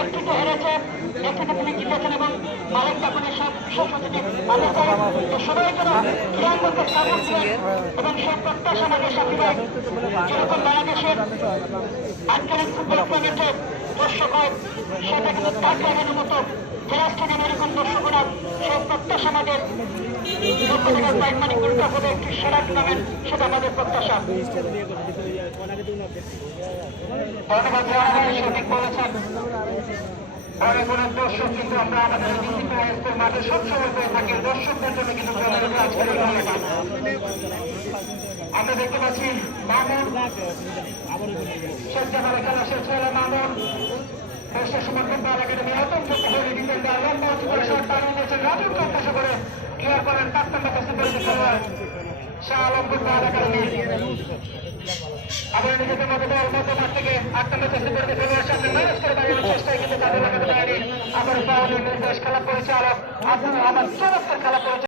একটিতে হেরেছে, একটিতে তিনি জিতেছেন এবং মালিক তখনই সবসচিব সবাই যেন ক্রীড়াঙ্গনকে সাপোর্ট দিবেন এবং সব প্রত্যাশা আমাদের সাথী ভাই যেরকম বাংলাদেশের আঞ্চলিক ফুটবল ম্যাচে দর্শক হয় সেটা কিন্তু তার লাগানোর মতো জেলা স্টেডিয়ামে এরকম দর্শকরা সব প্রত্যাশা আমাদের প্রাইজ মানি উল্টা হবে একটি সেরা টুর্নামেন্ট, সেটা আমাদের প্রত্যাশা। ধন্যবাদ সঠিক বলেছেন। অনেক অনেক দর্শক কিন্তু আমরা আমাদের মাঠে সবসময় পেয়ে থাকি, দর্শকদের জন্য কিন্তু আজকের আমরা দেখতে পাচ্ছি মামুন শেখ জামাল খেলা শেষ হলো। মামুন দেশের সমর্থন পাল একাডেমি অত্যন্ত ডিফেন্ডার লম্বা করে শট বানিয়ে নিয়েছেন, রাজুর প্রত্যাশা করে ক্লিয়ার করেন প্রাক্তন খেলোয়াড় শাহ আলমপুর পাল একাডেমি। আবার নিজেদের মতো বল মতো মাঠ থেকে আক্রমণ চেষ্টা করতে খেলোয়াড় সামনে ম্যানেজ করে দাঁড়ানোর চেষ্টায় কিন্তু তাদের লাগাতে পারেনি। আবার পাওয়ার নির্দেশ খেলা পরিচালক আপনারা আমার চমৎকার খেলা পরিচালক